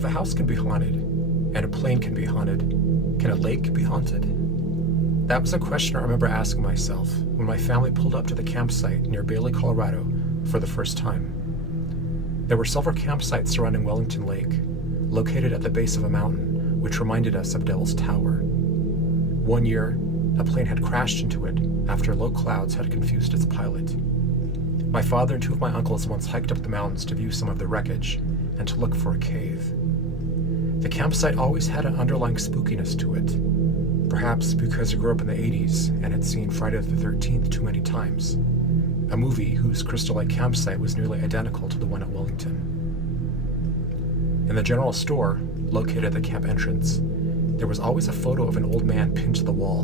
If a house can be haunted, and a plane can be haunted, can a lake be haunted? That was a question I remember asking myself when my family pulled up to the campsite near Bailey, Colorado for the first time. There were several campsites surrounding Wellington Lake, located at the base of a mountain, which reminded us of Devil's Tower. One year, a plane had crashed into it after low clouds had confused its pilot. My father and two of my uncles once hiked up the mountains to view some of the wreckage and to look for a cave. The campsite always had an underlying spookiness to it, perhaps because I grew up in the 80s and had seen Friday the 13th too many times, a movie whose Crystal Lake campsite was nearly identical to the one at Wellington. In the general store, located at the camp entrance, there was always a photo of an old man pinned to the wall.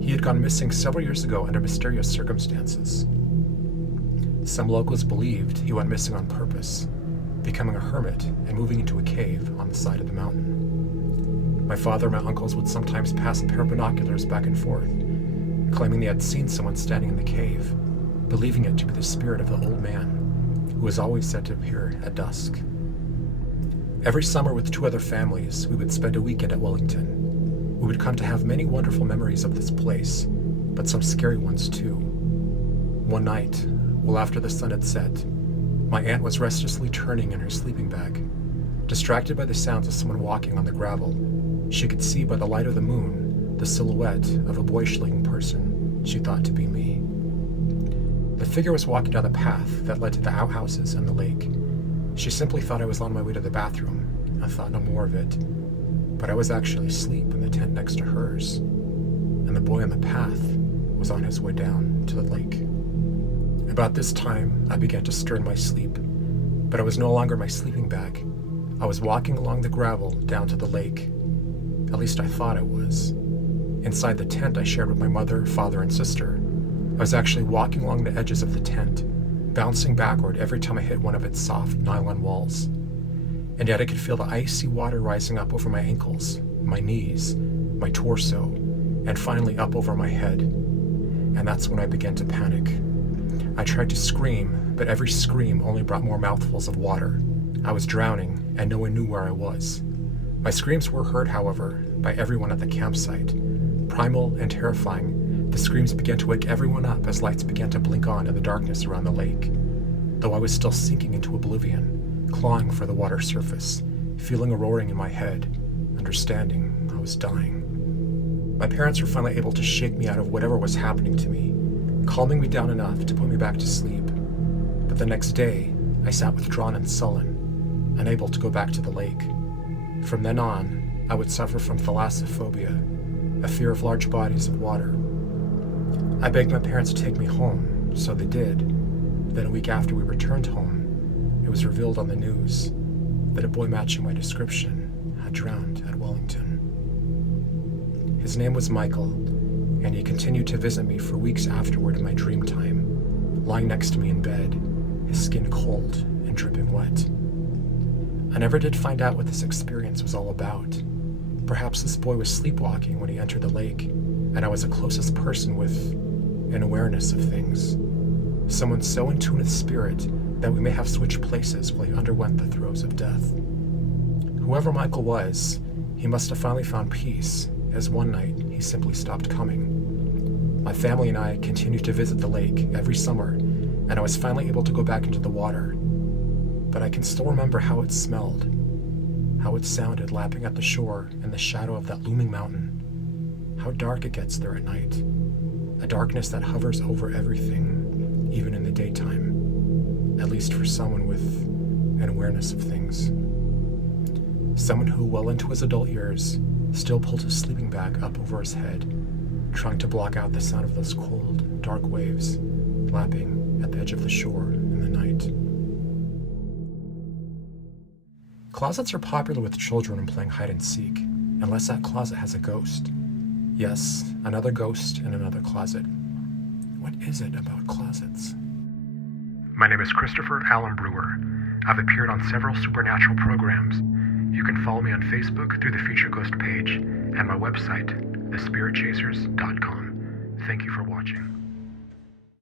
He had gone missing several years ago under mysterious circumstances. Some locals believed he went missing on purpose, becoming a hermit and moving into a cave on the side of the mountain. My father and my uncles would sometimes pass a pair of binoculars back and forth, claiming they had seen someone standing in the cave, believing it to be the spirit of the old man, who was always said to appear at dusk. Every summer with two other families, we would spend a weekend at Wellington. We would come to have many wonderful memories of this place, but some scary ones too. One night, well after the sun had set, my aunt was restlessly turning in her sleeping bag. Distracted by the sounds of someone walking on the gravel, she could see by the light of the moon the silhouette of a boyish-looking person she thought to be me. The figure was walking down the path that led to the outhouses and the lake. She simply thought I was on my way to the bathroom and thought no more of it. But I was actually asleep in the tent next to hers, and the boy on the path was on his way down to the lake. About this time, I began to stir in my sleep, but I was no longer in my sleeping bag. I was walking along the gravel down to the lake. At least I thought I was. Inside the tent I shared with my mother, father, and sister, I was actually walking along the edges of the tent, bouncing backward every time I hit one of its soft nylon walls. And yet I could feel the icy water rising up over my ankles, my knees, my torso, and finally up over my head. And that's when I began to panic. I tried to scream, but every scream only brought more mouthfuls of water. I was drowning, and no one knew where I was. My screams were heard, however, by everyone at the campsite. Primal and terrifying, the screams began to wake everyone up as lights began to blink on in the darkness around the lake. Though I was still sinking into oblivion, clawing for the water surface, feeling a roaring in my head, understanding I was dying. My parents were finally able to shake me out of whatever was happening to me, calming me down enough to put me back to sleep. But the next day, I sat withdrawn and sullen, unable to go back to the lake. From then on, I would suffer from thalassophobia, a fear of large bodies of water. I begged my parents to take me home, so they did. Then a week after we returned home, it was revealed on the news that a boy matching my description had drowned at Wellington. His name was Michael, and he continued to visit me for weeks afterward in my dream time, lying next to me in bed, his skin cold and dripping wet. I never did find out what this experience was all about. Perhaps this boy was sleepwalking when he entered the lake, and I was the closest person with an awareness of things. Someone so in tune with spirit that we may have switched places while he underwent the throes of death. Whoever Michael was, he must have finally found peace, as one night he simply stopped coming. My family and I continued to visit the lake every summer, and I was finally able to go back into the water. But I can still remember how it smelled, how it sounded lapping at the shore in the shadow of that looming mountain, how dark it gets there at night, a darkness that hovers over everything, even in the daytime, at least for someone with an awareness of things. Someone who, well into his adult years, still pulled his sleeping bag up over his head, trying to block out the sound of those cold, dark waves lapping at the edge of the shore in the night. Closets are popular with children when playing hide and seek, unless that closet has a ghost. Yes, another ghost in another closet. What is it about closets? My name is Christopher Allen Brewer. I've appeared on several supernatural programs. You can follow me on Facebook through the Future Ghost page and my website, thespiritchasers.com. Thank you for watching.